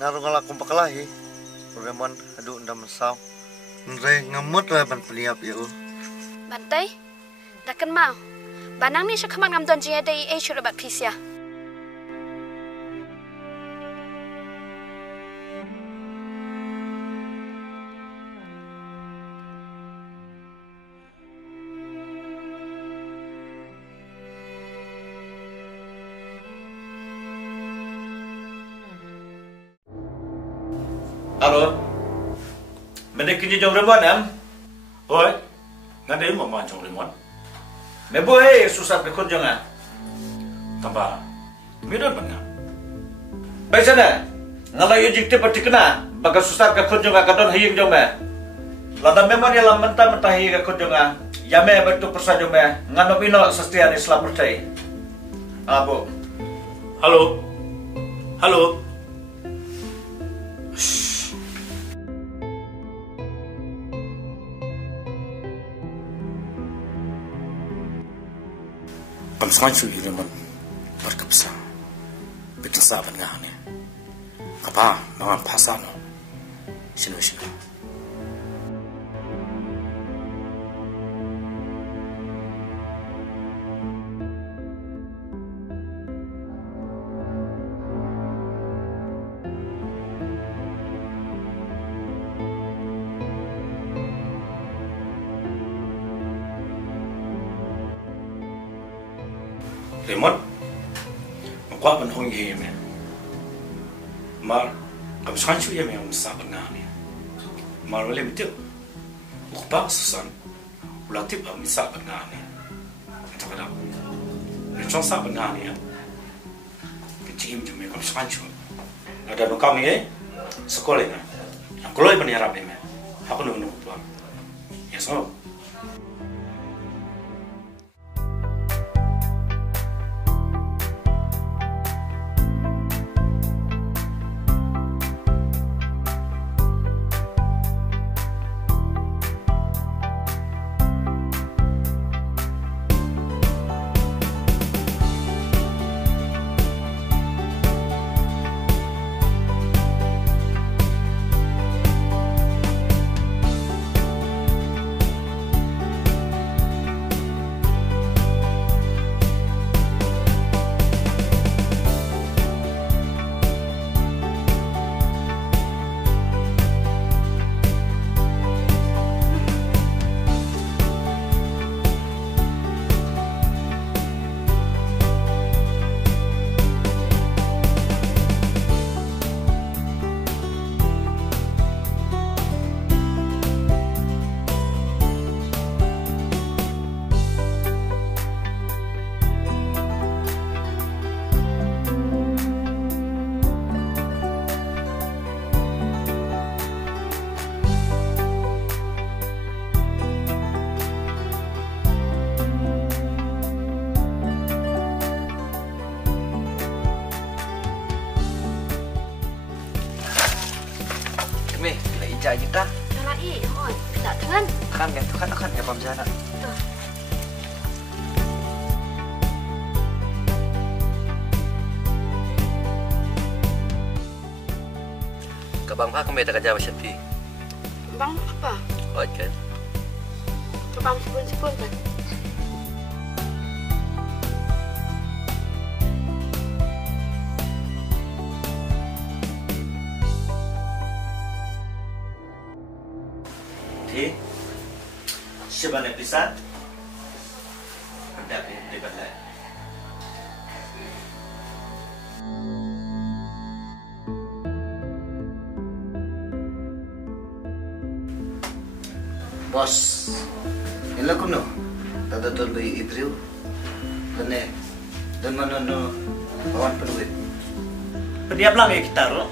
ngaruh ngalak kumpak lahi. Programan aduh ndam saw. Nre ngamut lah ban peniap ya. Bantai, dah kan mau. Banang ni syakaman ngam don jia dai syurabat pisya. Halo, mendek kerja jong remon am? Oi, ngada ilmu mau jong remon? Meboy susah berkon jong ah? Tambah, midon mana? Baik sana, ngalah yo jikte pati kena, baga susah berkon jong ah kadon haying jong meh. Lada memang dia lam mentah haying berkon jong ah, yame betul persa jong meh, ngano bino sestian Islam percaya. Abo, halo, halo. Pemsangan su yuleman berkepsa betasa benahane apa mangan pasano sino Remote, kuat menhong ye me. Mar, kamu sekarang cuy me yang sabar ngani. Mar boleh betul. Ukbak susan, ulatip am sabar ngani. Entah kenapa. Recon sabar ngani ya. Kecil cuma kamu sekarang cuy. Ada nu kami ye, sekolah ni. Kalau ibu ni harap me, aku nunggu tuan. Ya so. Ija kita. Jangan hoi, tak dengan. Kan ya pamjana. Kabang pa kami tak kerja macam ti. Bang apa? Oh kan. Kabang sepun kan. Siapa nak pisah? Ada dekat lah. Bos, ila kuno. Tada tolbay ibriw. Kane, dan manono kawan penuit. Pediap lang ya kita ro.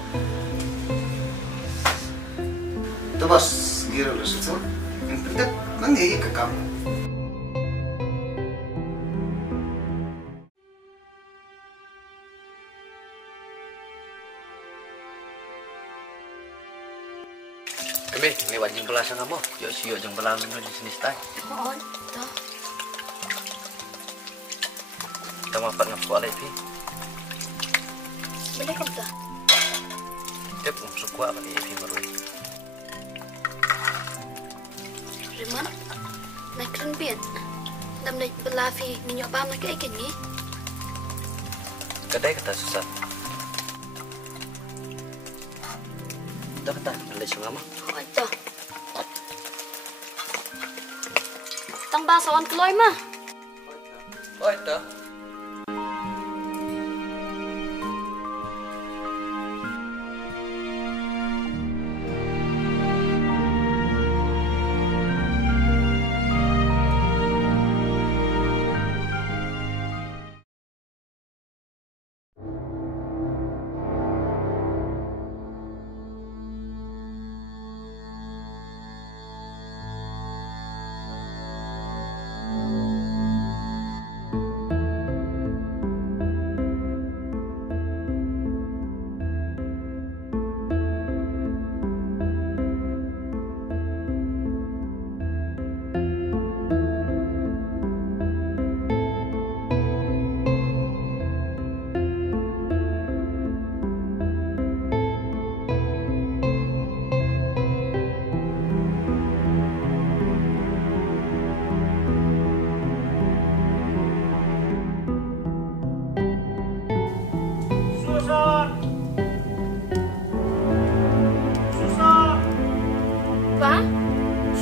Tuh bos, giro lu susu. Yang penting nanti ke kamu. Kami lewat jeng belasan kamu. Yuk siok jeng belasan di sini stay. Oh, dah. Kita makan ngapu alai pi. Boleh kau dah. Tep suka apa nih Evi baru. Raymond, nak keren pian. Dam nak belafi minyak bam nak ikan ni. Kedai kata susah. Dah kata boleh sungai mah. Oh itu. Tang basawan keloy mah. Oh itu.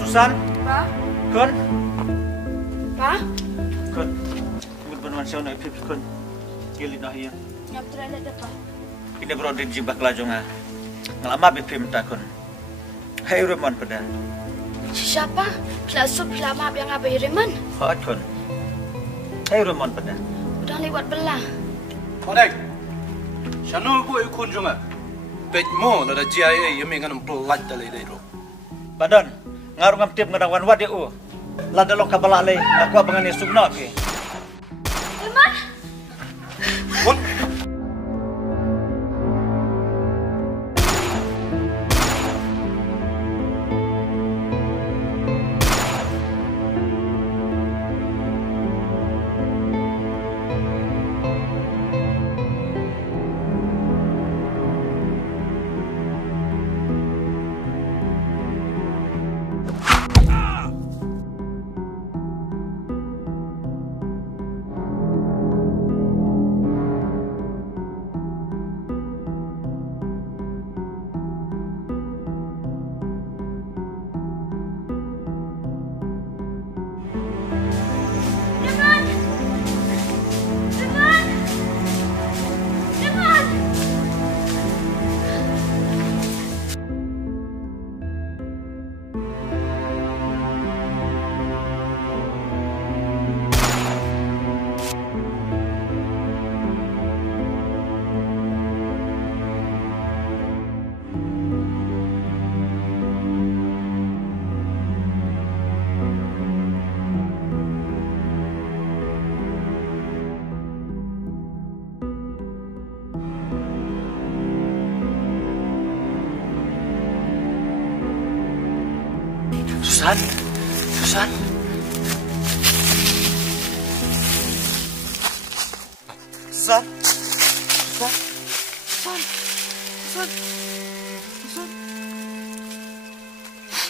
Susan, Pa? Kun, Pa? Kun, benar-benar saya nak ipip Kun, gili dah ya. Nyap terada depan. Ini berada di jibak lajunga, ngelama ipip minta Kun. Hai Raymond pada. Siapa? Pelasup lama yang abai Raymond. Hot Kun. Hai Raymond pada. Udah lewat belah. Kodek, siapa aku ikut juga. Betmo lada CIA yang mengenai pelat dalai dulu. Badan, ngaruh ngamtip ngerawan wadi u. Lada lo kabala lay, aku abangan ni sugna ke. Raymond? Pun, Susan, Susan.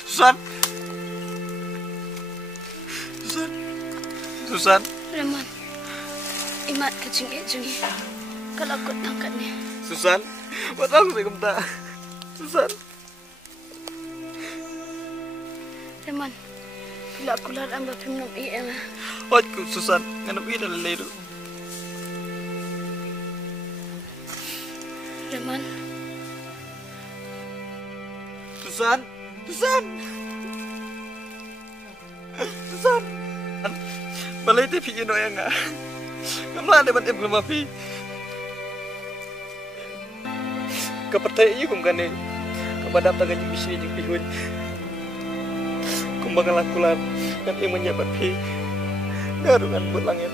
Susan, Susan, Susan. Raymond, imat ke jengi. Kalau aku tangkat ni. Susan, buat aku sih kemta. Susan. Raymond, bila aku lar amba pemnum iya mah. Wajku Susan, nganap iya dalam leru. Raymond, Susan, Susan. Susan. Balai tu pergi no yang ah. Kamu ada bantu belum api. Kepercayaan kum kan ni. Kepada apa gaji bisnis yang pihun. Kumbangan lakulah kan ia menjabat pi. Garungan buat langit.